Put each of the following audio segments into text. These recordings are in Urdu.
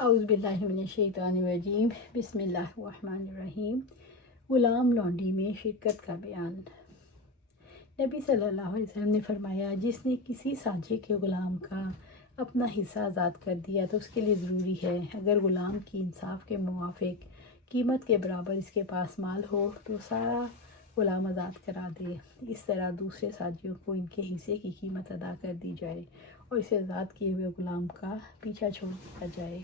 اعوذ باللہ من الشیطان الرجیم، بسم اللہ الرحمن الرحیم۔ غلام لونڈی میں شرکت کا بیان۔ نبی صلی اللہ علیہ وسلم نے فرمایا، جس نے کسی سانجے کے غلام کا اپنا حصہ آزاد کر دیا تو اس کے لیے ضروری ہے اگر غلام کی انصاف کے موافق قیمت کے برابر اس کے پاس مال ہو تو سارا غلام آزاد کرا دے۔ اس طرح دوسرے سانجیوں کو ان کے حصے کی قیمت ادا کر دی جائے اور اسے آزاد کیے ہوئے غلام کا پیچھا چھوڑ دیا جائے۔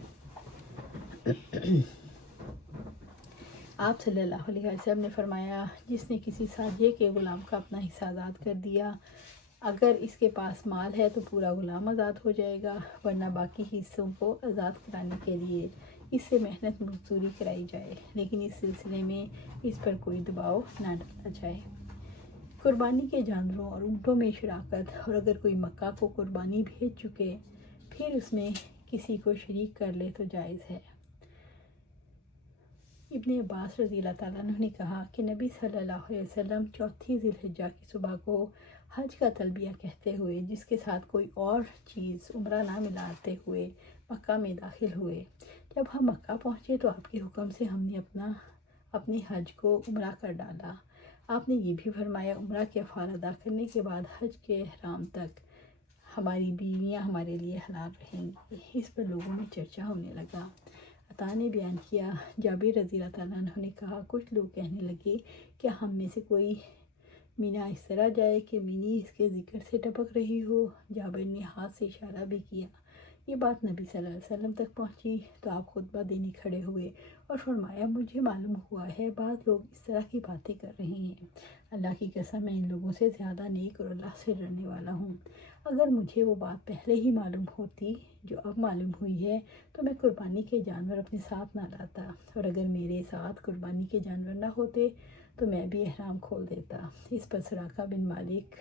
آپ صلی اللہ علیہ وسلم نے فرمایا، جس نے کسی سانجے کے غلام کا اپنا حصہ آزاد کر دیا، اگر اس کے پاس مال ہے تو پورا غلام آزاد ہو جائے گا، ورنہ باقی حصوں کو آزاد کرانے کے لیے اس سے محنت مزدوری کرائی جائے، لیکن اس سلسلے میں اس پر کوئی دباؤ نہ ڈالا جائے۔ قربانی کے جانوروں اور اونٹوں میں شراکت، اور اگر کوئی مکہ کو قربانی بھیج چکے پھر اس میں کسی کو شریک کر لے تو جائز ہے۔ ابن عباس رضی اللہ تعالیٰ عنہ نے کہا کہ نبی صلی اللہ علیہ وسلم چوتھی ذی الحجہ کی صبح کو حج کا تلبیہ کہتے ہوئے، جس کے ساتھ کوئی اور چیز عمرہ نہ ملاتے ہوئے مکہ میں داخل ہوئے۔ جب ہم مکہ پہنچے تو آپ کے حکم سے ہم نے اپنے حج کو عمرہ کر ڈالا۔ آپ نے یہ بھی فرمایا، عمرہ کے افعال ادا کرنے کے بعد حج کے احرام تک ہماری بیویاں ہمارے لیے حلال رہیں گی۔ اس پر لوگوں میں چرچا ہونے لگا۔ عطا نے بیان کیا، جابر رضی اللہ تعالیٰ عنہ نے کہا، کچھ لوگ کہنے لگے کیا ہم میں سے کوئی مینا اس طرح جائے کہ منی اس کے ذکر سے ٹپک رہی ہو؟ جابر نے ہاتھ سے اشارہ بھی کیا۔ یہ بات نبی صلی اللہ علیہ وسلم تک پہنچی تو آپ خطبہ دینے کھڑے ہوئے اور فرمایا، مجھے معلوم ہوا ہے بعض لوگ اس طرح کی باتیں کر رہے ہیں۔ اللہ کی قسم، میں ان لوگوں سے زیادہ نیک اور اللہ سے ڈرنے والا ہوں۔ اگر مجھے وہ بات پہلے ہی معلوم ہوتی جو اب معلوم ہوئی ہے تو میں قربانی کے جانور اپنے ساتھ نہ لاتا، اور اگر میرے ساتھ قربانی کے جانور نہ ہوتے تو میں بھی احرام کھول دیتا۔ اس پر سراقہ بن مالک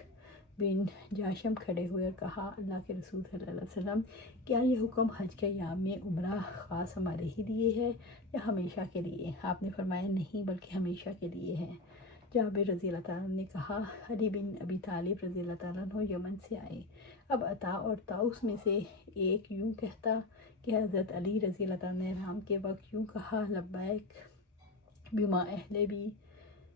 بن جاشم کھڑے ہوئے اور کہا، اللہ کے رسول صلی اللہ علیہ وسلم، کیا یہ حکم حج کے ایام میں عمرہ خاص ہمارے ہی لیے ہے یا ہمیشہ کے لیے؟ آپ نے فرمایا، نہیں بلکہ ہمیشہ کے لیے ہے۔ جابر رضی اللہ تعالیٰ نے کہا، علی بن ابی طالب رضی اللہ تعالیٰ عنہ یمن سے آئے۔ اب عطا اور طاؤس میں سے ایک یوں کہتا کہ حضرت علی رضی اللہ تعالیٰ نے احرام کے وقت یوں کہا، لبیک بما اہل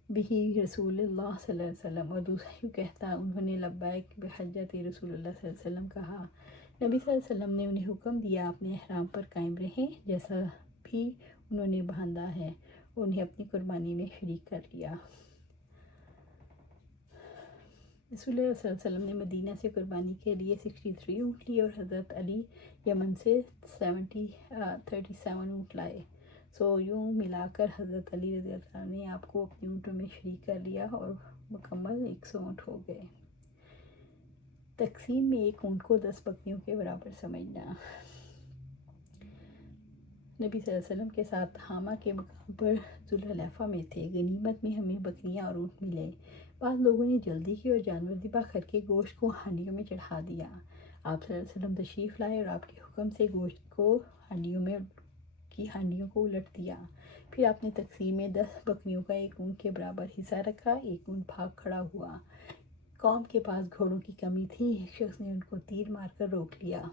بھی رسول اللہ صلی اللہ علیہ وسلم، اور دوسرا یوں کہتا، انہوں نے لبیک بحجت رسول اللہ صلی اللہ علیہ وسلم کہا۔ نبی صلی اللہ علیہ وسلم نے انہیں حکم دیا، اپنے احرام پر قائم رہیں جیسا بھی انہوں نے باندھا ہے، اور انہیں اپنی قربانی میں شریک کر لیا۔ رسول اللہ صلی اللہ علیہ وسلم نے مدینہ سے قربانی کے لیے 63 اونٹ لیے اور حضرت علی یمن سے 37 اونٹ لائے۔ یوں ملا کر حضرت علی رضی اللہ عنہ نے آپ کو اپنے اونٹوں میں شریک کر لیا اور مکمل 100 اونٹ ہو گئے۔ تقسیم میں ایک اونٹ کو 10 بکریوں کے برابر سمجھنا۔ نبی صلی اللہ علیہ وسلم کے ساتھ حامہ کے مقام پر ذوالحلیفہ میں تھے۔ غنیمت میں ہمیں بکریاں اور اونٹ ملے۔ بعض لوگوں نے جلدی کی اور جانور ذبح کر کے گوشت کو ہانڈیوں میں چڑھا دیا۔ آپ صلی اللہ علیہ وسلم تشریف لائے اور آپ کے حکم سے گوشت کو ہانڈیوں کو الٹ دیا۔ پھر آپ نے تقسیم میں 10 بکریوں کا ایک اونٹ کے برابر حصہ رکھا۔ ایک اونٹ بھاگ کھڑا ہوا۔ قوم کے پاس گھوڑوں کی کمی تھی، ایک شخص نے ان کو تیر مار کر روک لیا۔ آپ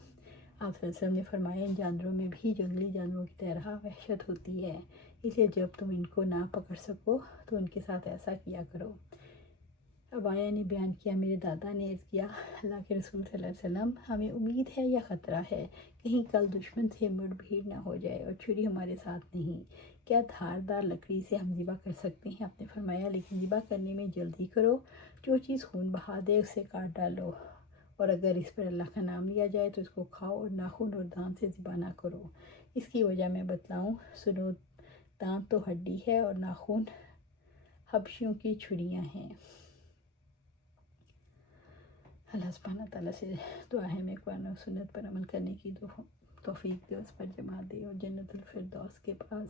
صلی اللہ علیہ وسلم نے فرمایا، ان جانوروں میں بھی جنگلی جانوروں کی طرح وحشت ہوتی ہے، اس لیے جب تم ان کو نہ پکڑ سکو تو ان کے ساتھ ایسا کیا کرو۔ ابایا نے بیان کیا، میرے دادا نے عرض کیا، اللہ کے رسول صلی اللہ علیہ وسلم، ہمیں امید ہے یا خطرہ ہے کہیں کل دشمن سے مڑ بھیڑ نہ ہو جائے اور چھری ہمارے ساتھ نہیں، کیا دھاردار لکڑی سے ہم ذبح کر سکتے ہیں؟ آپ نے فرمایا، لیکن ذبح کرنے میں جلدی کرو، جو چیز خون بہا دے اسے کاٹ ڈالو، اور اگر اس پر اللہ کا نام لیا جائے تو اس کو کھاؤ، اور ناخن اور دانت سے ذبح نہ کرو۔ اس کی وجہ میں بتلاؤں، سنو، دانت تو ہڈی ہے اور ناخن حبشیوں کی چھریاں ہیں۔ اللہ سبحانہ تعالیٰ سے دعا ہے، میں قرآن و سنت پر عمل کرنے کی توفیق دے، اس پر جمع دے، اور جنت الفردوس کے پاس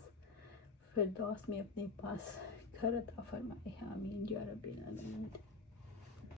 فردوس میں اپنے پاس گھر عطا فرمائے، آمین یا رب العالمین۔